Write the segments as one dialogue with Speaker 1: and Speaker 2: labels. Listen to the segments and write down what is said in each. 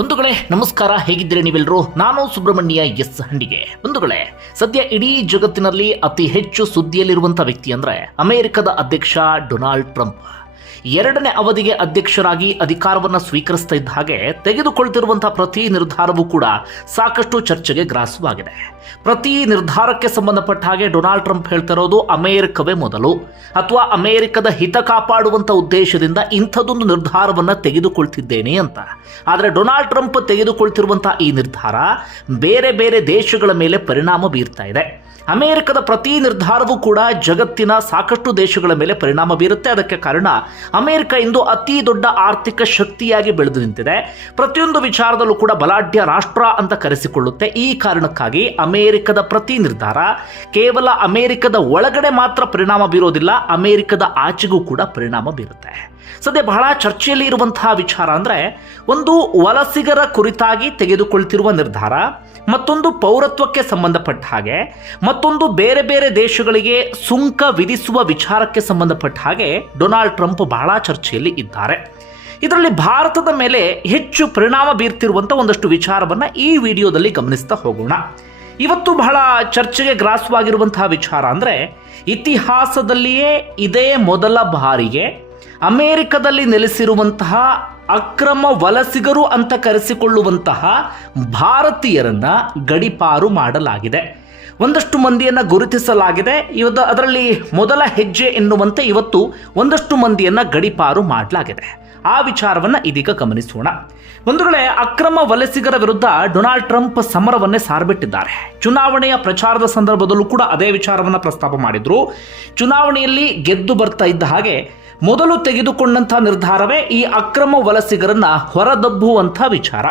Speaker 1: ಬಂಧುಗಳೇ, ನಮಸ್ಕಾರ. ಹೇಗಿದ್ದೀರಿ ನೀವೆಲ್ಲರೂ ನಾನು ಸುಬ್ರಹ್ಮಣ್ಯ ಎಸ್ ಹಂಡಿಗೆ. ಬಂಧುಗಳೇ, ಸದ್ಯ ಇಡೀ ಜಗತ್ತಿನಲ್ಲಿ ಅತಿ ಹೆಚ್ಚು ಸುದ್ದಿಯಲ್ಲಿರುವಂತಹ ವ್ಯಕ್ತಿ ಅಂದ್ರೆ ಅಮೆರಿಕದ ಅಧ್ಯಕ್ಷ ಡೊನಾಲ್ಡ್ ಟ್ರಂಪ್. ಎರಡನೇ ಅವಧಿಗೆ ಅಧ್ಯಕ್ಷರಾಗಿ ಅಧಿಕಾರವನ್ನು ಸ್ವೀಕರಿಸ್ತಾ ಇದ್ದ ಹಾಗೆ ತೆಗೆದುಕೊಳ್ತಿರುವಂತಹ ಪ್ರತಿ ನಿರ್ಧಾರವೂ ಕೂಡ ಸಾಕಷ್ಟು ಚರ್ಚೆಗೆ ಗ್ರಾಸವಾಗಿದೆ. ಪ್ರತಿ ನಿರ್ಧಾರಕ್ಕೆ ಸಂಬಂಧಪಟ್ಟ ಹಾಗೆ ಡೊನಾಲ್ಡ್ ಟ್ರಂಪ್ ಹೇಳ್ತಾ ಇರೋದು ಅಮೆರಿಕವೇ ಮೊದಲು ಅಥವಾ ಅಮೆರಿಕದ ಹಿತ ಕಾಪಾಡುವಂಥ ಉದ್ದೇಶದಿಂದ ಇಂಥದೊಂದು ನಿರ್ಧಾರವನ್ನು ತೆಗೆದುಕೊಳ್ತಿದ್ದೇನೆ ಅಂತ. ಆದರೆ ಡೊನಾಲ್ಡ್ ಟ್ರಂಪ್ ತೆಗೆದುಕೊಳ್ತಿರುವಂತಹ ಈ ನಿರ್ಧಾರ ಬೇರೆ ಬೇರೆ ದೇಶಗಳ ಮೇಲೆ ಪರಿಣಾಮ ಬೀರ್ತಾ ಇದೆ. ಅಮೆರಿಕದ ಪ್ರತಿ ನಿರ್ಧಾರವೂ ಕೂಡ ಜಗತ್ತಿನ ಸಾಕಷ್ಟು ದೇಶಗಳ ಮೇಲೆ ಪರಿಣಾಮ ಬೀರುತ್ತೆ. ಅದಕ್ಕೆ ಕಾರಣ ಅಮೆರಿಕ ಇಂದು ಅತಿ ದೊಡ್ಡ ಆರ್ಥಿಕ ಶಕ್ತಿಯಾಗಿ ಬೆಳೆದು ನಿಂತಿದೆ. ಪ್ರತಿಯೊಂದು ವಿಚಾರದಲ್ಲೂ ಕೂಡ ಬಲಾಢ್ಯ ರಾಷ್ಟ್ರ ಅಂತ ಕರೆಸಿಕೊಳ್ಳುತ್ತೆ. ಈ ಕಾರಣಕ್ಕಾಗಿ ಅಮೆರಿಕದ ಪ್ರತಿ ನಿರ್ಧಾರ, ಕೇವಲ ಅಮೆರಿಕದ ಒಳಗಡೆ ಮಾತ್ರ ಪರಿಣಾಮ ಬೀರೋದಿಲ್ಲ, ಅಮೆರಿಕದ ಆಚೆಗೂ ಕೂಡ ಪರಿಣಾಮ ಬೀರುತ್ತೆ. ಸದ್ಯ ಬಹಳ ಚರ್ಚೆಯಲ್ಲಿ ಇರುವಂತಹ ವಿಚಾರ ಅಂದರೆ ಒಂದು ವಲಸಿಗರ ಕುರಿತಾಗಿ ತೆಗೆದುಕೊಳ್ತಿರುವ ನಿರ್ಧಾರ, ಮತ್ತೊಂದು ಪೌರತ್ವಕ್ಕೆ ಸಂಬಂಧಪಟ್ಟ ಹಾಗೆ, ಮತ್ತೊಂದು ಬೇರೆ ಬೇರೆ ದೇಶಗಳಿಗೆ ಸುಂಕ ವಿಧಿಸುವ ವಿಚಾರಕ್ಕೆ ಸಂಬಂಧಪಟ್ಟ ಹಾಗೆ ಡೊನಾಲ್ಡ್ ಟ್ರಂಪ್ ಬಹಳ ಚರ್ಚೆಯಲ್ಲಿ ಇದ್ದಾರೆ. ಇದರಲ್ಲಿ ಭಾರತದ ಮೇಲೆ ಹೆಚ್ಚು ಪರಿಣಾಮ ಬೀರ್ತಿರುವಂಥ ಒಂದಷ್ಟು ವಿಚಾರವನ್ನು ಈ ವಿಡಿಯೋದಲ್ಲಿ ಗಮನಿಸ್ತಾ ಹೋಗೋಣ. ಇವತ್ತು ಬಹಳ ಚರ್ಚೆಗೆ ಗ್ರಾಸವಾಗಿರುವಂತಹ ವಿಚಾರ ಅಂದರೆ ಇತಿಹಾಸದಲ್ಲಿಯೇ ಇದೇ ಮೊದಲ ಬಾರಿಗೆ ಅಮೆರಿಕದಲ್ಲಿ ನೆಲೆಸಿರುವಂತಹ ಅಕ್ರಮ ವಲಸಿಗರು ಅಂತ ಕರೆಸಿಕೊಳ್ಳುವಂತಹ ಭಾರತೀಯರನ್ನ ಗಡಿಪಾರು ಮಾಡಲಾಗಿದೆ. ಒಂದಷ್ಟು ಮಂದಿಯನ್ನ ಗುರುತಿಸಲಾಗಿದೆ. ಇವತ್ತು ಅದರಲ್ಲಿ ಮೊದಲ ಹೆಜ್ಜೆ ಎನ್ನುವಂತೆ ಇವತ್ತು ಒಂದಷ್ಟು ಮಂದಿಯನ್ನ ಗಡಿಪಾರು ಮಾಡಲಾಗಿದೆ. ಆ ವಿಚಾರವನ್ನ ಇದೀಗ ಗಮನಿಸೋಣ. ಒಂದು ವೇಳೆ ಅಕ್ರಮ ವಲಸಿಗರ ವಿರುದ್ಧ ಡೊನಾಲ್ಡ್ ಟ್ರಂಪ್ ಸಮರವನ್ನೇ ಸಾರ್ಬಿಟ್ಟಿದ್ದಾರೆ. ಚುನಾವಣೆಯ ಪ್ರಚಾರದ ಸಂದರ್ಭದಲ್ಲೂ ಕೂಡ ಅದೇ ವಿಚಾರವನ್ನ ಪ್ರಸ್ತಾಪ ಮಾಡಿದ್ರು. ಚುನಾವಣೆಯಲ್ಲಿ ಗೆದ್ದು ಬರ್ತಾ ಇದ್ದ ಹಾಗೆ ಮೊದಲು ತೆಗೆದುಕೊಂಡಂತಹ ನಿರ್ಧಾರವೇ ಈ ಅಕ್ರಮ ವಲಸಿಗರನ್ನ ಹೊರದಬ್ಬುವಂಥ ವಿಚಾರ.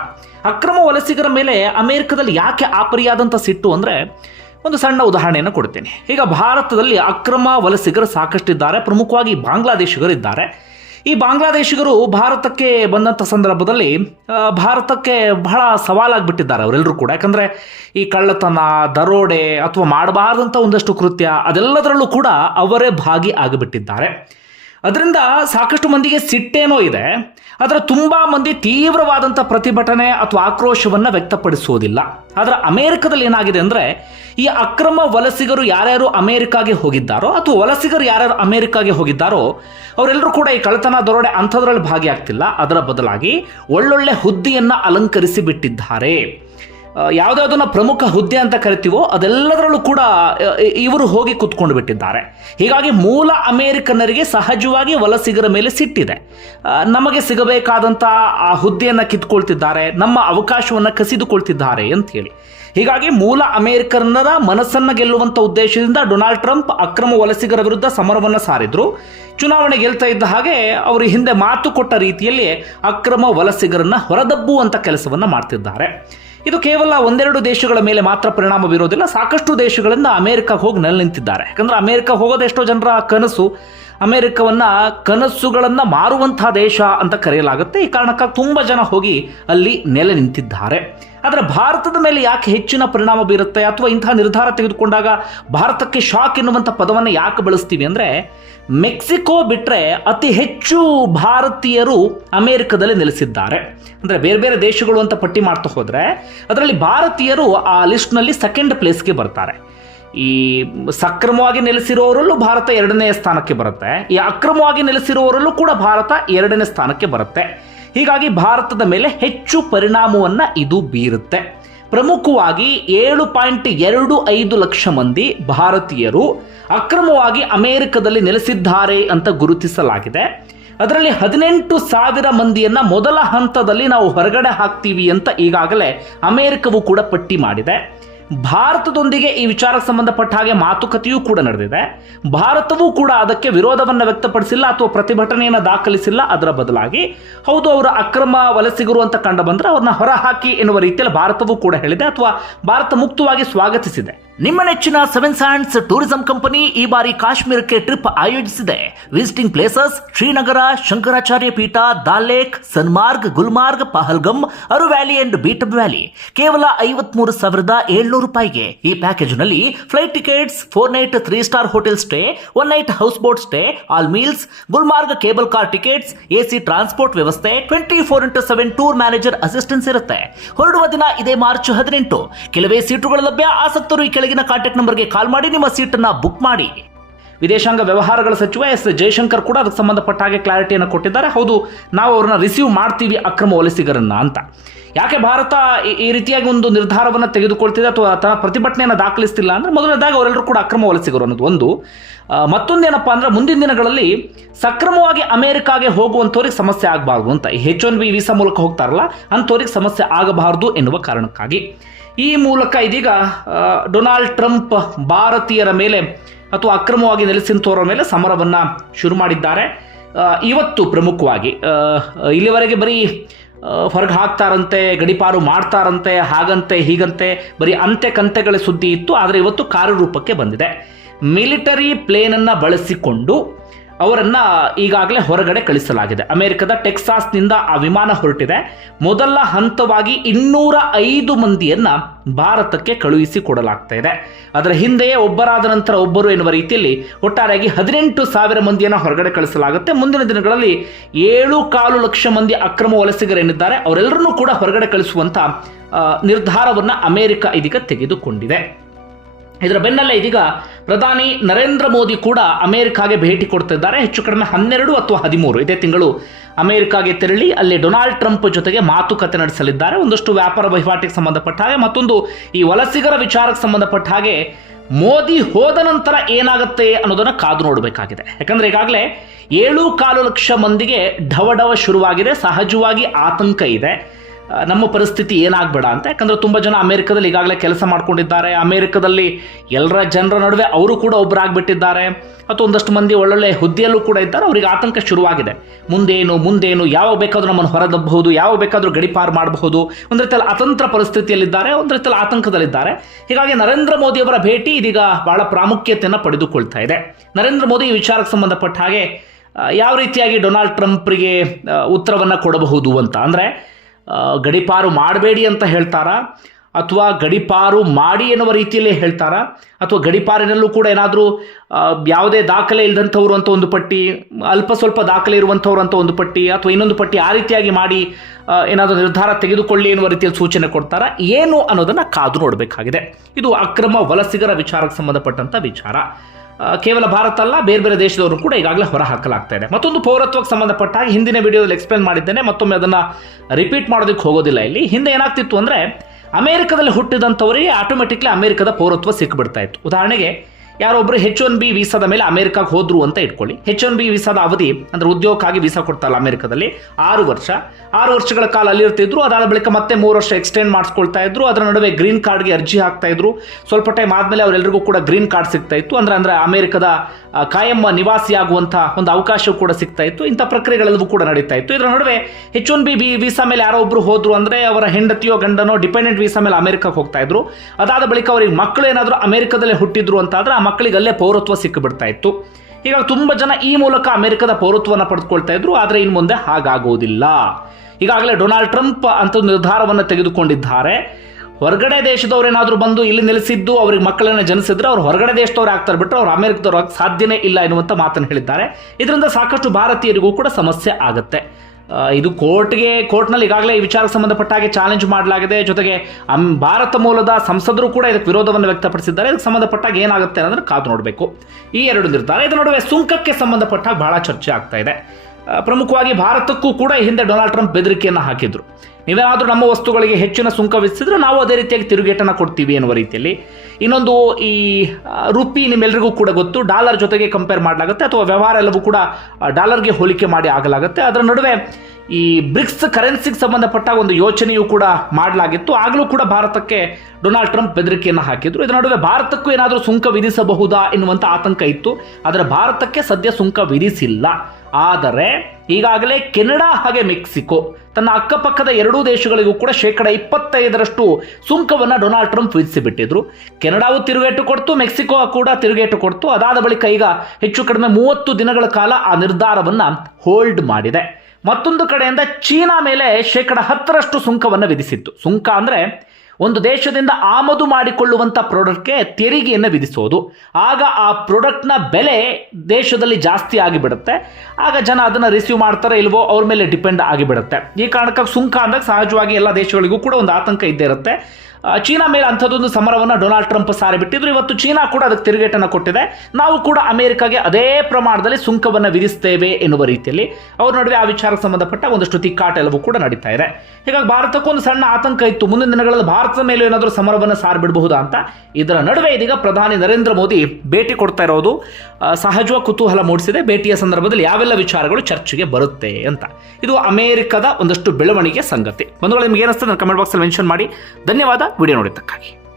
Speaker 1: ಅಕ್ರಮ ವಲಸಿಗರ ಮೇಲೆ ಅಮೆರಿಕದಲ್ಲಿ ಯಾಕೆ ಆಪರಿಯಾದಂಥ ಸಿಟ್ಟು ಅಂದ್ರೆ ಒಂದು ಸಣ್ಣ ಉದಾಹರಣೆಯನ್ನು ಕೊಡ್ತೇನೆ. ಈಗ ಭಾರತದಲ್ಲಿ ಅಕ್ರಮ ವಲಸಿಗರು ಸಾಕಷ್ಟಿದ್ದಾರೆ. ಪ್ರಮುಖವಾಗಿ ಬಾಂಗ್ಲಾದೇಶಿಗರು ಇದ್ದಾರೆ ಈ ಬಾಂಗ್ಲಾದೇಶಿಗರು ಭಾರತಕ್ಕೆ ಬಂದಂಥ ಸಂದರ್ಭದಲ್ಲಿ ಭಾರತಕ್ಕೆ ಬಹಳ ಸವಾಲಾಗಿಬಿಟ್ಟಿದ್ದಾರೆ ಅವರೆಲ್ಲರೂ ಕೂಡ. ಯಾಕಂದರೆ ಈ ಕಳ್ಳತನ, ದರೋಡೆ ಅಥವಾ ಮಾಡಬಾರ್ದಂಥ ಒಂದಷ್ಟು ಕೃತ್ಯ ಅದೆಲ್ಲದರಲ್ಲೂ ಕೂಡ ಅವರೇ ಭಾಗಿ ಆಗಿಬಿಟ್ಟಿದ್ದಾರೆ. ಅದರಿಂದ ಸಾಕಷ್ಟು ಮಂದಿಗೆ ಸಿಟ್ಟೇನೋ ಇದೆ. ಆದರೆ ತುಂಬ ಮಂದಿ ತೀವ್ರವಾದಂಥ ಪ್ರತಿಭಟನೆ ಅಥವಾ ಆಕ್ರೋಶವನ್ನು ವ್ಯಕ್ತಪಡಿಸುವುದಿಲ್ಲ. ಆದರೆ ಅಮೇರಿಕದಲ್ಲಿ ಏನಾಗಿದೆ ಅಂದರೆ, ಈ ಅಕ್ರಮ ವಲಸಿಗರು ಯಾರ್ಯಾರು ಅಮೇರಿಕಾಗೆ ಹೋಗಿದ್ದಾರೋ ಅಥವಾ ವಲಸಿಗರು ಯಾರ್ಯಾರು ಅಮೇರಿಕಾಗೆ ಹೋಗಿದ್ದಾರೋ, ಅವರೆಲ್ಲರೂ ಕೂಡ ಈ ಕಳತನ ದರೋಡೆ ಅಂಥದ್ರಲ್ಲಿ ಭಾಗಿಯಾಗ್ತಿಲ್ಲ. ಅದರ ಬದಲಾಗಿ ಒಳ್ಳೊಳ್ಳೆ ಹುದ್ದೆಯನ್ನು ಅಲಂಕರಿಸಿ ಬಿಟ್ಟಿದ್ದಾರೆ. ಆ, ಯಾವ್ದಾವುದನ್ನ ಪ್ರಮುಖ ಹುದ್ದೆ ಅಂತ ಕರಿತೀವೋ ಅದೆಲ್ಲದರಲ್ಲೂ ಕೂಡ ಇವರು ಹೋಗಿ ಕುತ್ಕೊಂಡು ಬಿಟ್ಟಿದ್ದಾರೆ. ಹೀಗಾಗಿ ಮೂಲ ಅಮೇರಿಕನ್ನರಿಗೆ ಸಹಜವಾಗಿ ವಲಸಿಗರ ಮೇಲೆ ಸಿಟ್ಟಿದೆ. ನಮಗೆ ಸಿಗಬೇಕಾದಂಥ ಆ ಹುದ್ದೆಯನ್ನು ಕಿತ್ಕೊಳ್ತಿದ್ದಾರೆ ನಮ್ಮ ಅವಕಾಶವನ್ನು ಕಸಿದುಕೊಳ್ತಿದ್ದಾರೆ ಅಂತ ಹೇಳಿ ಹೀಗಾಗಿ ಮೂಲ ಅಮೇರಿಕನ್ನರ ಮನಸ್ಸನ್ನು ಗೆಲ್ಲುವಂಥ ಉದ್ದೇಶದಿಂದ ಡೊನಾಲ್ಡ್ ಟ್ರಂಪ್ ಅಕ್ರಮ ವಲಸಿಗರ ವಿರುದ್ಧ ಸಮರವನ್ನು ಸಾರಿದ್ರು. ಚುನಾವಣೆ ಗೆಲ್ತಾ ಇದ್ದ ಹಾಗೆ ಅವರು ಹಿಂದೆ ಮಾತು ಕೊಟ್ಟ ರೀತಿಯಲ್ಲಿ ಅಕ್ರಮ ವಲಸಿಗರನ್ನ ಹೊರದಬ್ಬುವಂಥ ಕೆಲಸವನ್ನು ಮಾಡ್ತಿದ್ದಾರೆ. ಇದು ಕೇವಲ ಒಂದೆರಡು ದೇಶಗಳ ಮೇಲೆ ಮಾತ್ರ ಪರಿಣಾಮ ಬೀರೋದಿಲ್ಲ, ಸಾಕಷ್ಟು ದೇಶಗಳಿಂದ ಅಮೆರಿಕಕ್ಕೆ ಹೋಗಿ ನೆಲೆ ನಿಂತಿದ್ದಾರೆ. ಯಾಕಂದ್ರೆ ಅಮೆರಿಕ ಹೋಗೋದೆಷ್ಟೋ ಜನರ ಕನಸು ಅಮೆರಿಕವನ್ನ ಕನಸುಗಳನ್ನು ಮಾರುವಂತಹ ದೇಶ ಅಂತ ಕರೆಯಲಾಗುತ್ತೆ. ಈ ಕಾರಣಕ್ಕಾಗಿ ತುಂಬ ಜನ ಹೋಗಿ ಅಲ್ಲಿ ನೆಲೆ ನಿಂತಿದ್ದಾರೆ. ಆದರೆ ಭಾರತದ ಮೇಲೆ ಯಾಕೆ ಹೆಚ್ಚಿನ ಪರಿಣಾಮ ಬೀರುತ್ತೆ ಅಥವಾ ಇಂತಹ ನಿರ್ಧಾರ ತೆಗೆದುಕೊಂಡಾಗ ಭಾರತಕ್ಕೆ ಶಾಕ್ ಎನ್ನುವಂಥ ಪದವನ್ನು ಯಾಕೆ ಬಳಸ್ತೀವಿ ಅಂದರೆ, ಮೆಕ್ಸಿಕೋ ಬಿಟ್ಟರೆ ಅತಿ ಹೆಚ್ಚು ಭಾರತೀಯರು ಅಮೆರಿಕದಲ್ಲಿ ನೆಲೆಸಿದ್ದಾರೆ. ಅಂದರೆ ಬೇರೆ ಬೇರೆ ದೇಶಗಳು ಅಂತ ಪಟ್ಟಿ ಮಾಡ್ತಾ ಹೋದರೆ, ಅದರಲ್ಲಿ ಭಾರತೀಯರು ಆ ಲಿಸ್ಟ್ನಲ್ಲಿ ಸೆಕೆಂಡ್ ಪ್ಲೇಸ್ಗೆ ಬರ್ತಾರೆ. ಈ ಸಕ್ರಮವಾಗಿ ನೆಲೆಸಿರೋರಲ್ಲೂ ಭಾರತ ಎರಡನೇ ಸ್ಥಾನಕ್ಕೆ ಬರುತ್ತೆ. ಈ ಅಕ್ರಮವಾಗಿ ನೆಲೆಸಿರೋರಲ್ಲೂ ಕೂಡ ಭಾರತ ಎರಡನೇ ಸ್ಥಾನಕ್ಕೆ ಬರುತ್ತೆ. ಹೀಗಾಗಿ ಭಾರತದ ಮೇಲೆ ಹೆಚ್ಚು ಪರಿಣಾಮವನ್ನು ಇದು ಬೀರುತ್ತೆ. ಪ್ರಮುಖವಾಗಿ ಏಳು ಪಾಯಿಂಟ್ ಎರಡು ಐದು ಲಕ್ಷ ಮಂದಿ ಭಾರತೀಯರು ಅಕ್ರಮವಾಗಿ ಅಮೆರಿಕದಲ್ಲಿ ನೆಲೆಸಿದ್ದಾರೆ ಅಂತ ಗುರುತಿಸಲಾಗಿದೆ. ಅದರಲ್ಲಿ ಹದಿನೆಂಟು ಸಾವಿರ ಮಂದಿಯನ್ನ ಮೊದಲ ಹಂತದಲ್ಲಿ ನಾವು ಹೊರಗಡೆ ಹಾಕ್ತೀವಿ ಅಂತ ಈಗಾಗಲೇ ಅಮೆರಿಕವು ಕೂಡ ಪಟ್ಟಿ ಮಾಡಿದೆ. ಭಾರತದೊಂದಿಗೆ ಈ ವಿಚಾರಕ್ಕೆ ಸಂಬಂಧಪಟ್ಟ ಹಾಗೆ ಮಾತುಕತೆಯೂ ಕೂಡ ನಡೆದಿದೆ. ಭಾರತವೂ ಕೂಡ ಅದಕ್ಕೆ ವಿರೋಧವನ್ನು ವ್ಯಕ್ತಪಡಿಸಿಲ್ಲ ಅಥವಾ ಪ್ರತಿಭಟನೆಯನ್ನು ದಾಖಲಿಸಿಲ್ಲ ಅದರ ಬದಲಾಗಿ. ಹೌದು, ಅವರ ಅಕ್ರಮ ವಲಸಿಗರು ಅಂತ ಕಂಡು ಬಂದರೆ ಅವ್ರನ್ನ ಹೊರಹಾಕಿ ಎನ್ನುವ ರೀತಿಯಲ್ಲಿ ಭಾರತವೂ ಕೂಡ ಹೇಳಿದೆ ಅಥವಾ ಭಾರತ ಮುಕ್ತವಾಗಿ ಸ್ವಾಗತಿಸಿದೆ. ನಿಮ್ಮ ನೆಚ್ಚಿನ ಸೆವೆನ್ ಸ್ಯಾಂಡ್ಸ್ ಟೂರಿಸಂ ಕಂಪನಿ ಈ ಬಾರಿ ಕಾಶ್ಮೀರಕ್ಕೆ ಟ್ರಿಪ್ ಆಯೋಜಿಸಿದೆ. Visiting places Srinagar, Shankaracharya Peeth Dal Lake Sonmarg Gulmarg, Pahalgam, Aru valley and Betaab valley. ಕೇವಲ ಐವತ್ಮೂರು ಸಾವಿರದ ಏಳ್ನೂರು ರೂಪಾಯಿಗೆ ಈ ಪ್ಯಾಕೇಜ್ನಲ್ಲಿ flight tickets four night three star hotel stay one night houseboat stay all meals Gulmarg cable car tickets AC transport ವ್ಯವಸ್ಥೆ twenty four into seven tour manager assistance ಇರುತ್ತೆ. ಹೊರಡುವ ದಿನ ಇದೇ ಮಾರ್ಚ್ ಹದಿನೆಂಟು. ಕೆಲವೇ ಸೀಟುಗಳು ಲಭ್ಯ, ಆಸಕ್ತರು ಈ ಕೆಳಗಿನ ಕಾಂಟ್ಯಾಕ್ಟ್ ನಂಬರ್ಗೆ ಕಾಲ್ ಮಾಡಿ, ನಿಮ್ಮ ಸೀಟನ್ನ ಬುಕ್ ಮಾಡಿ. ವಿದೇಶಾಂಗ ವ್ಯವಹಾರಗಳ ಸಚಿವ ಎಸ್. ಜಯಶಂಕರ್ ಕೂಡ ಅದಕ್ಕೆ ಸಂಬಂಧಪಟ್ಟ ಹಾಗೆ ಕ್ಲಾರಿಟಿಯನ್ನು ಕೊಟ್ಟಿದ್ದಾರೆ. ಹೌದು, ನಾವು ಅವ್ರನ್ನ ರಿಸೀವ್ ಮಾಡ್ತೀವಿ ಅಕ್ರಮ ವಲಸಿಗರನ್ನ ಅಂತ. ಯಾಕೆ ಭಾರತ ಈ- ರೀತಿಯಾಗಿ ಒಂದು ನಿರ್ಧಾರವನ್ನು ತೆಗೆದುಕೊಳ್ತಿದೆ ಅಥವಾ ತನ್ನ ಪ್ರತಿಭಟನೆಯನ್ನು ದಾಖಲಿಸ್ತಿಲ್ಲ ಅಂದ್ರೆ ಮೊದಲನೇದಾಗಿ ಅವರೆಲ್ಲರೂ ಕೂಡ ಅಕ್ರಮ ವಲಸಿಗರು ಅನ್ನೋದು ಒಂದು. ಮತ್ತೊಂದೇನಪ್ಪ ಅಂದ್ರೆ ಮುಂದಿನ ದಿನಗಳಲ್ಲಿ ಸಕ್ರಮವಾಗಿ ಅಮೆರಿಕಾಗೆ ಹೋಗುವಂಥವ್ರಿಗೆ ಸಮಸ್ಯೆ ಆಗಬಾರ್ದು ಅಂತ. ಹೆಚ್ ಒನ್ ಬಿ ವೀಸಾ ಮೂಲಕ ಹೋಗ್ತಾರಲ್ಲ, ಅಂಥವ್ರಿಗೆ ಸಮಸ್ಯೆ ಆಗಬಾರ್ದು ಎನ್ನುವ ಕಾರಣಕ್ಕಾಗಿ. ಈ ಮೂಲಕ ಇದೀಗ ಡೊನಾಲ್ಡ್ ಟ್ರಂಪ್ ಭಾರತೀಯರ ಮೇಲೆ ಅಥವಾ ಅಕ್ರಮವಾಗಿ ನೆಲೆಸಿಂತವರ ಮೇಲೆ ಸಮರವನ್ನು ಶುರು ಮಾಡಿದ್ದಾರೆ. ಇವತ್ತು ಪ್ರಮುಖವಾಗಿ ಇಲ್ಲಿವರೆಗೆ ಬರೀ ಹೊರಗೆ ಹಾಕ್ತಾರಂತೆ, ಗಡಿಪಾರು ಮಾಡ್ತಾರಂತೆ, ಹಾಗಂತೆ, ಹೀಗಂತೆ, ಬರೀ ಅಂತೆ ಕಂತೆಗಳ ಸುದ್ದಿ ಇತ್ತು, ಆದರೆ ಇವತ್ತು ಕಾರ್ಯರೂಪಕ್ಕೆ ಬಂದಿದೆ. ಮಿಲಿಟರಿ ಪ್ಲೇನನ್ನು ಬಳಸಿಕೊಂಡು ಅವರನ್ನ ಈಗಾಗಲೇ ಹೊರಗಡೆ ಕಳಿಸಲಾಗಿದೆ. ಅಮೆರಿಕದ ಟೆಕ್ಸಾಸ್ನಿಂದ ಆ ವಿಮಾನ ಹೊರಟಿದೆ. ಮೊದಲ ಹಂತವಾಗಿ ಇನ್ನೂರ ಐದು ಮಂದಿಯನ್ನ ಭಾರತಕ್ಕೆ ಕಳುಹಿಸಿ ಕೊಡಲಾಗ್ತಾ ಇದೆ. ಅದರ ಹಿಂದೆಯೇ ಒಬ್ಬರಾದ ನಂತರ ಒಬ್ಬರು ಎನ್ನುವ ರೀತಿಯಲ್ಲಿ ಒಟ್ಟಾರೆಯಾಗಿ ಹದಿನೆಂಟು ಸಾವಿರ ಮಂದಿಯನ್ನು ಹೊರಗಡೆ ಕಳಿಸಲಾಗುತ್ತೆ. ಮುಂದಿನ ದಿನಗಳಲ್ಲಿ ಏಳು ಕಾಲು ಲಕ್ಷ ಮಂದಿ ಅಕ್ರಮ ವಲಸಿಗರೇನಿದ್ದಾರೆ ಅವರೆಲ್ಲರನ್ನೂ ಕೂಡ ಹೊರಗಡೆ ಕಳಿಸುವಂತ ನಿರ್ಧಾರವನ್ನು ನಿರ್ಧಾರವನ್ನ ಅಮೆರಿಕ ಇದೀಗ ತೆಗೆದುಕೊಂಡಿದೆ. ಇದರ ಬೆನ್ನಲ್ಲೇ ಇದೀಗ ಪ್ರಧಾನಿ ನರೇಂದ್ರ ಮೋದಿ ಕೂಡ ಅಮೆರಿಕಾಗೆ ಭೇಟಿ ಕೊಡ್ತಿದ್ದಾರೆ. ಹೆಚ್ಚು ಕಡಿಮೆ ಹನ್ನೆರಡು ಅಥವಾ ಹದಿಮೂರು. ಇದೇ ತಿಂಗಳು ಅಮೆರಿಕಾಗೆ ತೆರಳಿ ಅಲ್ಲಿ ಡೊನಾಲ್ಡ್ ಟ್ರಂಪ್ ಜೊತೆಗೆ ಮಾತುಕತೆ ನಡೆಸಲಿದ್ದಾರೆ. ಒಂದಷ್ಟು ವ್ಯಾಪಾರ ವಹಿವಾಟಿಗೆ ಸಂಬಂಧಪಟ್ಟ ಹಾಗೆ, ಮತ್ತೊಂದು ಈ ವಲಸಿಗರ ವಿಚಾರಕ್ಕೆ ಸಂಬಂಧಪಟ್ಟ ಹಾಗೆ ಮೋದಿ ಹೋದ ನಂತರ ಏನಾಗುತ್ತೆ ಅನ್ನೋದನ್ನು ಕಾದು ನೋಡಬೇಕಾಗಿದೆ. ಯಾಕಂದ್ರೆ ಈಗಾಗಲೇ ಏಳು ಕಾಲು ಲಕ್ಷ ಮಂದಿಗೆ ಢವಢವ ಶುರುವಾಗಿದೆ. ಸಹಜವಾಗಿ ಆತಂಕ ಇದೆ. ನಮ್ಮ ಪರಿಸ್ಥಿತಿ ಏನಾಗಬೇಡ ಅಂತ. ಯಾಕಂದ್ರೆ ತುಂಬ ಜನ ಅಮೇರಿಕದಲ್ಲಿ ಈಗಾಗಲೇ ಕೆಲಸ ಮಾಡ್ಕೊಂಡಿದ್ದಾರೆ. ಅಮೇರಿಕದಲ್ಲಿ ಎಲ್ಲರ ಜನರ ನಡುವೆ ಅವರು ಕೂಡ ಒಬ್ಬರಾಗ್ಬಿಟ್ಟಿದ್ದಾರೆ ಅಥವಾ ಒಂದಷ್ಟು ಮಂದಿ ಒಳ್ಳೊಳ್ಳೆ ಹುದ್ದೆಯಲ್ಲೂ ಕೂಡ ಇದ್ದಾರೆ. ಅವರಿಗೆ ಆತಂಕ ಶುರುವಾಗಿದೆ. ಮುಂದೇನು ಮುಂದೇನು ಯಾವ ಬೇಕಾದರೂ ನಮ್ಮನ್ನು ಹೊರದಬ್ಬಬಹುದು ಯಾವ ಬೇಕಾದರೂ ಗಡಿಪಾರು ಮಾಡಬಹುದು. ಒಂದು ರೀತಿಯಲ್ಲಿ ಅತಂತ್ರ ಪರಿಸ್ಥಿತಿಯಲ್ಲಿದ್ದಾರೆ, ಒಂದು ರೀತಿಯಲ್ಲಿ ಆತಂಕದಲ್ಲಿದ್ದಾರೆ. ಹೀಗಾಗಿ ನರೇಂದ್ರ ಮೋದಿ ಅವರ ಭೇಟಿ ಇದೀಗ ಬಹಳ ಪ್ರಾಮುಖ್ಯತೆಯನ್ನು ಪಡೆದುಕೊಳ್ತಾ ಇದೆ. ನರೇಂದ್ರ ಮೋದಿ ಈ ವಿಚಾರಕ್ಕೆ ಸಂಬಂಧಪಟ್ಟ ಹಾಗೆ ಯಾವ ರೀತಿಯಾಗಿ ಡೊನಾಲ್ಡ್ ಟ್ರಂಪ್ರಿಗೆ ಉತ್ತರವನ್ನು ಕೊಡಬಹುದು ಅಂತ. ಅಂದರೆ ಗಡಿಪಾರು ಮಾಡಬೇಡಿ ಅಂತ ಹೇಳ್ತಾರಾ? ಅಥವಾ ಗಡಿಪಾರು ಮಾಡಿ ಎನ್ನುವ ರೀತಿಯಲ್ಲೇ ಹೇಳ್ತಾರಾ? ಅಥವಾ ಗಡಿಪಾರಿನಲ್ಲೂ ಕೂಡ ಏನಾದರೂ ಯಾವುದೇ ದಾಖಲೆ ಇಲ್ಲದಂಥವ್ರು ಅಂತ ಒಂದು ಪಟ್ಟಿ, ಅಲ್ಪ ಸ್ವಲ್ಪ ದಾಖಲೆ ಇರುವಂಥವ್ರು ಅಂತ ಒಂದು ಪಟ್ಟಿ, ಅಥವಾ ಇನ್ನೊಂದು ಪಟ್ಟಿ ಆ ರೀತಿಯಾಗಿ ಮಾಡಿ ಏನಾದರೂ ನಿರ್ಧಾರ ತೆಗೆದುಕೊಳ್ಳಿ ಎನ್ನುವ ರೀತಿಯಲ್ಲಿ ಸೂಚನೆ ಕೊಡ್ತಾರಾ? ಏನು ಅನ್ನೋದನ್ನು ಕಾದು ನೋಡಬೇಕಾಗಿದೆ. ಇದು ಅಕ್ರಮ ವಲಸಿಗರ ವಿಚಾರಕ್ಕೆ ಸಂಬಂಧಪಟ್ಟಂಥ ವಿಚಾರ. ಕೇವಲ ಭಾರತ ಅಲ್ಲ, ಬೇರೆ ಬೇರೆ ದೇಶದವರು ಕೂಡ ಈಗಾಗಲೇ ಹೊರ ಹಾಕಲಾಗ್ತಾ ಇದೆ ಮತ್ತೊಂದು ಪೌರತ್ವಕ್ಕೆ ಸಂಬಂಧಪಟ್ಟ ಹಿಂದಿನ ವಿಡಿಯೋದಲ್ಲಿ ಎಕ್ಸ್ಪ್ಲೇನ್ ಮಾಡಿದ್ದೇನೆ, ಮತ್ತೊಮ್ಮೆ ಅದನ್ನು ರಿಪೀಟ್ ಮಾಡೋದಕ್ಕೆ ಹೋಗೋದಿಲ್ಲ ಇಲ್ಲಿ. ಹಿಂದೆ ಏನಾಗ್ತಿತ್ತು ಅಂದರೆ, ಅಮೆರಿಕದಲ್ಲಿ ಹುಟ್ಟಿದಂಥವರಿಗೆ ಆಟೋಮೆಟಿಕ್ಲಿ ಅಮೆರಿಕದ ಪೌರತ್ವ ಸಿಕ್ಬಿಡ್ತಾ ಇತ್ತು. ಉದಾಹರಣೆಗೆ ಯಾರೊಬ್ಬರು ಹೆಚ್ ಒನ್ ಬಿ ವೀಸಾದ ಮೇಲೆ ಅಮೆರಿಕಾಗೆ ಹೋದ್ರು ಅಂತ ಇಟ್ಕೊಳ್ಳಿ. ಹೆಚ್ ಒನ್ ಬಿ ವೀಸಾದ ಅವಧಿ ಅಂದ್ರೆ ಉದ್ಯೋಗಕ್ಕಾಗಿ ವೀಸಾ ಕೊಡ್ತಾರಲ್ಲ ಅಮೆರಿಕದಲ್ಲಿ ಆರು ವರ್ಷ. ಆರು ವರ್ಷಗಳ ಕಾಲ ಅಲ್ಲಿರ್ತಿದ್ರು ಅದಾದ ಬಳಿಕ ಮತ್ತೆ ಮೂರು ವರ್ಷ ಎಕ್ಸ್ಟೆಂಡ್ ಮಾಡಿಸ್ಕೊಳ್ತಾ ಇದ್ರು. ಅದರ ನಡುವೆ ಗ್ರೀನ್ ಕಾರ್ಡ್ಗೆ ಅರ್ಜಿ ಹಾಕ್ತಾ ಇದ್ರು. ಸ್ವಲ್ಪ ಟೈಮ್ ಆದ್ಮೇಲೆ ಅವರೆಲ್ಲರಿಗೂ ಕೂಡ ಗ್ರೀನ್ ಕಾರ್ಡ್ ಸಿಗ್ತಾ ಇತ್ತು. ಅಂದ್ರೆ ಅಂದ್ರೆ ಅಮೆರಿಕದ ಕಾಯಂ ನಿವಾಸಿ ಆಗುವಂತಹ ಒಂದು ಅವಕಾಶ ಕೂಡ ಸಿಗ್ತಾ ಇತ್ತು. ಇಂಥ ಪ್ರಕ್ರಿಯೆಗಳೆಲ್ಲವೂ ಕೂಡ ನಡೀತಾ ಇತ್ತು. ಇದರ ನಡುವೆ ಹೆಚ್ ಒನ್ ಬಿ, ವೀಸಾ ಮೇಲೆ ಯಾರೋ ಒಬ್ರು ಹೋದ್ರು ಅಂದ್ರೆ ಅವರ ಹೆಂಡತಿಯೋ ಗಂಡನೋ ಡಿಪೆಂಡೆಂಟ್ ವೀಸಾ ಮೇಲೆ ಅಮೆರಿಕಕ್ಕೆ ಹೋಗ್ತಾ ಇದ್ರು. ಅದಾದ ಬಳಿಕ ಅವರಿಗೆ ಮಕ್ಕಳು ಏನಾದರೂ ಅಮೆರಿಕದಲ್ಲೇ ಹುಟ್ಟಿದ್ರು ಅಂತಾದ್ರೆ ಆ ಮಕ್ಕಳಿಗೆ ಅಲ್ಲೇ ಪೌರತ್ವ ಸಿಕ್ಕಿಬಿಡ್ತಾ ಇತ್ತು. ಹೀಗಾಗಿ ತುಂಬ ಜನ ಈ ಮೂಲಕ ಅಮೆರಿಕದ ಪೌರತ್ವವನ್ನು ಪಡೆದುಕೊಳ್ತಾ ಇದ್ರು, ಆದರೆ ಇನ್ನು ಮುಂದೆ ಹಾಗಾಗೋದಿಲ್ಲ. ಈಗಾಗಲೇ ಡೊನಾಲ್ಡ್ ಟ್ರಂಪ್ ಅಂತ ನಿರ್ಧಾರವನ್ನು ತೆಗೆದುಕೊಂಡಿದ್ದಾರೆ. ಹೊರಗಡೆ ದೇಶದವರೇನಾದರೂ ಬಂದು ಇಲ್ಲಿ ನೆಲೆಸಿದ್ದು, ಅವ್ರಿಗೆ ಮಕ್ಕಳನ್ನು ಜನಿಸಿದ್ರೆ ಅವ್ರು ಹೊರಗಡೆ ದೇಶದವ್ರು ಆಗ್ತಾರೆ ಬಿಟ್ಟರೆ ಅವ್ರು ಅಮೆರಿಕದವ್ರು ಸಾಧ್ಯನೇ ಇಲ್ಲ ಎನ್ನುವಂಥ ಮಾತನ್ನು ಹೇಳಿದ್ದಾರೆ. ಇದರಿಂದ ಸಾಕಷ್ಟು ಭಾರತೀಯರಿಗೂ ಕೂಡ ಸಮಸ್ಯೆ ಆಗುತ್ತೆ. ಇದು ಕೋರ್ಟ್ಗೆ, ಕೋರ್ಟ್ನಲ್ಲಿ ಈಗಾಗಲೇ ಈ ವಿಚಾರಕ್ಕೆ ಸಂಬಂಧಪಟ್ಟ ಹಾಗೆ ಚಾಲೆಂಜ್ ಮಾಡಲಾಗಿದೆ. ಜೊತೆಗೆ ಭಾರತ ಮೂಲದ ಸಂಸದರು ಕೂಡ ಇದಕ್ಕೆ ವಿರೋಧವನ್ನು ವ್ಯಕ್ತಪಡಿಸಿದ್ದಾರೆ. ಇದಕ್ಕೆ ಸಂಬಂಧಪಟ್ಟಾಗ ಏನಾಗುತ್ತೆ ಅನ್ನೋದನ್ನು ಕಾದು ನೋಡಬೇಕು. ಈ ಎರಡು ನಿರ್ಧಾರ ಇದರ ನಡುವೆ ಸುಂಕಕ್ಕೆ ಸಂಬಂಧಪಟ್ಟ ಬಹಳ ಚರ್ಚೆ ಆಗ್ತಾ ಇದೆ. ಪ್ರಮುಖವಾಗಿ ಭಾರತಕ್ಕೂ ಕೂಡ ಹಿಂದೆ ಡೊನಾಲ್ಡ್ ಟ್ರಂಪ್ ಬೆದರಿಕೆಯನ್ನು ಹಾಕಿದ್ರು. ನೀವೇನಾದರೂ ನಮ್ಮ ವಸ್ತುಗಳಿಗೆ ಹೆಚ್ಚಿನ ಸುಂಕ ವಿಧಿಸಿದ್ರೆ ನಾವು ಅದೇ ರೀತಿಯಾಗಿ ತಿರುಗೇಟನ್ನು ಕೊಡ್ತೀವಿ ಎನ್ನುವ ರೀತಿಯಲ್ಲಿ. ಇನ್ನೊಂದು ಈ ರೂಪಿ ನಿಮ್ಮೆಲ್ಲರಿಗೂ ಕೂಡ ಗೊತ್ತು, ಡಾಲರ್ ಜೊತೆಗೆ ಕಂಪೇರ್ ಮಾಡಲಾಗುತ್ತೆ ಅಥವಾ ವ್ಯವಹಾರ ಎಲ್ಲವೂ ಕೂಡ ಡಾಲರ್ಗೆ ಹೋಲಿಕೆ ಮಾಡಿ ಆಗಲಾಗುತ್ತೆ. ಅದರ ನಡುವೆ ಈ ಬ್ರಿಕ್ಸ್ ಕರೆನ್ಸಿಗೆ ಸಂಬಂಧಪಟ್ಟ ಒಂದು ಯೋಚನೆಯು ಕೂಡ ಮಾಡಲಾಗಿತ್ತು. ಆಗಲೂ ಕೂಡ ಭಾರತಕ್ಕೆ ಡೊನಾಲ್ಡ್ ಟ್ರಂಪ್ ಬೆದರಿಕೆಯನ್ನು ಹಾಕಿದ್ರು. ಇದರ ನಡುವೆ ಭಾರತಕ್ಕೂ ಏನಾದರೂ ಸುಂಕ ವಿಧಿಸಬಹುದಾ ಎನ್ನುವಂಥ ಆತಂಕ ಇತ್ತು. ಆದರೆ ಭಾರತಕ್ಕೆ ಸದ್ಯ ಸುಂಕ ವಿಧಿಸಿಲ್ಲ. ಆದರೆ ಈಗಾಗಲೇ ಕೆನಡಾ ಹಾಗೆ ಮೆಕ್ಸಿಕೋ ತನ್ನ ಅಕ್ಕಪಕ್ಕದ ಎರಡೂ ದೇಶಗಳಿಗೂ ಕೂಡ ಶೇಕಡ ಇಪ್ಪತ್ತೈದರಷ್ಟು ಸುಂಕವನ್ನು ಡೊನಾಲ್ಡ್ ಟ್ರಂಪ್ ವಿಧಿಸಿಬಿಟ್ಟಿದ್ರು. ಕೆನಡಾವು ತಿರುಗೇಟು ಕೊಡ್ತು, ಮೆಕ್ಸಿಕೋ ಕೂಡ ತಿರುಗೇಟು ಕೊಡ್ತು. ಅದಾದ ಬಳಿಕ ಈಗ ಹೆಚ್ಚು ಕಡಿಮೆ ಮೂವತ್ತು ದಿನಗಳ ಕಾಲ ಆ ನಿರ್ಧಾರವನ್ನು ಹೋಲ್ಡ್ ಮಾಡಿದೆ. ಮತ್ತೊಂದು ಕಡೆಯಿಂದ ಚೀನಾ ಮೇಲೆ ಶೇಕಡ ಹತ್ತರಷ್ಟು ಸುಂಕವನ್ನು ವಿಧಿಸಿತ್ತು. ಸುಂಕ ಅಂದರೆ ಒಂದು ದೇಶದಿಂದ ಆಮದು ಮಾಡಿಕೊಳ್ಳುವಂಥ ಪ್ರಾಡಕ್ಟ್ಗೆ ತೆರಿಗೆಯನ್ನು ವಿಧಿಸೋದು. ಆಗ ಆ ಪ್ರಾಡಕ್ಟ್ನ ಬೆಲೆ ದೇಶದಲ್ಲಿ ಜಾಸ್ತಿ ಆಗಿಬಿಡುತ್ತೆ. ಆಗ ಜನ ಅದನ್ನು ರಿಸೀವ್ ಮಾಡ್ತಾರೆ ಇಲ್ವೋ ಅವ್ರ ಮೇಲೆ ಡಿಪೆಂಡ್ ಆಗಿಬಿಡುತ್ತೆ. ಈ ಕಾರಣಕ್ಕಾಗಿ ಸುಂಕ ಅಂದಾಗ ಸಹಜವಾಗಿ ಎಲ್ಲ ದೇಶಗಳಿಗೂ ಕೂಡ ಒಂದು ಆತಂಕ ಇದ್ದೇ ಇರುತ್ತೆ. ಚೀನಾ ಮೇಲೆ ಅಂಥದ್ದೊಂದು ಸಮರವನ್ನು ಡೊನಾಲ್ಡ್ ಟ್ರಂಪ್ ಸಾರಿ ಬಿಟ್ಟಿದ್ರು. ಇವತ್ತು ಚೀನಾ ಕೂಡ ಅದಕ್ಕೆ ತಿರುಗೇಟನ್ನು ಕೊಟ್ಟಿದೆ. ನಾವು ಕೂಡ ಅಮೆರಿಕಾಗೆ ಅದೇ ಪ್ರಮಾಣದಲ್ಲಿ ಸುಂಕವನ್ನು ವಿಧಿಸ್ತೇವೆ ಎನ್ನುವ ರೀತಿಯಲ್ಲಿ ಅವ್ರ ನಡುವೆ ಆ ವಿಚಾರಕ್ಕೆ ಸಂಬಂಧಪಟ್ಟ ಒಂದಷ್ಟು ತಿಕ್ಕಾಟ ಎಲ್ಲವೂ ಕೂಡ ನಡೀತಾ ಇದೆ. ಹೀಗಾಗಿ ಭಾರತಕ್ಕೊಂದು ಸಣ್ಣ ಆತಂಕ ಇತ್ತು. ಮುಂದಿನ ದಿನಗಳಲ್ಲಿ ಭಾರತದ ಮೇಲೆ ಏನಾದರೂ ಸಮರವನ್ನು ಸಾರಿಬಿಡಬಹುದಾ ಅಂತ ಇದರ ನಡುವೆ ಇದೀಗ ಪ್ರಧಾನಿ ನರೇಂದ್ರ ಮೋದಿ ಭೇಟಿ ಕೊಡ್ತಾ ಇರೋದು ಸಹಜವಾಗಿ ಕುತೂಹಲ ಮೂಡಿಸಿದೆ. ಭೇಟಿಯ ಸಂದರ್ಭದಲ್ಲಿ ಯಾವೆಲ್ಲ ವಿಚಾರಗಳು ಚರ್ಚೆಗೆ ಬರುತ್ತೆ ಅಂತ. ಇದು ಅಮೆರಿಕದ ಒಂದಷ್ಟು ಬೆಳವಣಿಗೆ ಸಂಗತಿ. ಬಂಧುಗಳು, ನಿಮ್ಗೆ ಏನಿಸ್ತದೆ ನನ್ನ ಕಮೆಂಟ್ ಬಾಕ್ಸಲ್ಲಿ ಮೆನ್ಷನ್ ಮಾಡಿ. ಧನ್ಯವಾದ. ವಿಡಿಯೋ ನೋಡಿದ್ದಕ್ಕಾಗಿ.